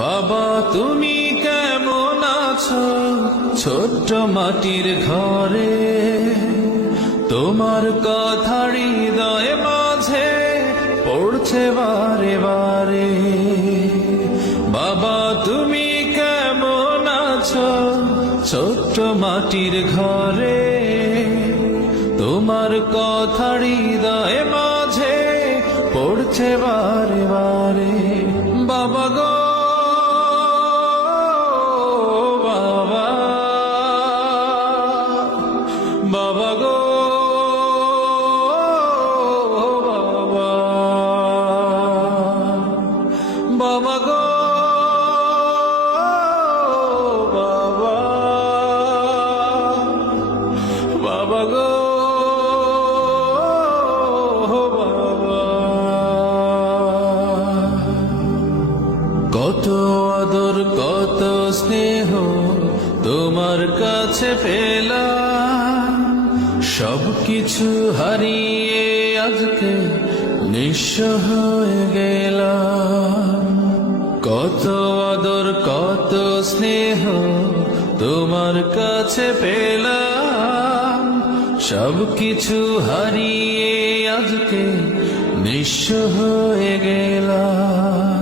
বাবা তুমি কেমন আছো ছোট্ট মাটির ঘরে, তোমার কথা হৃদয় মাঝে পড়ছে বারে বারে। বাবা তুমি কেমন আছো ছোট্ট মাটির ঘরে, তোমার কথা হৃদয় মাঝে পড়ছে বারে বারে। বাবা গো বাবা, বাবা গো বাবা, বাবা গো বাবা, বাবা গো বাবা। কত আদর কত স্নেহ তোমার কাছে পেলাম, সবকিছু হারিয়ে আজকে নিঃস্ব হয়ে গেলাম। কত আদর কত স্নেহ তোমার কাছে পেলাম, সবকিছু হারিয়ে আজকে নিঃস্ব হয়ে গেলাম।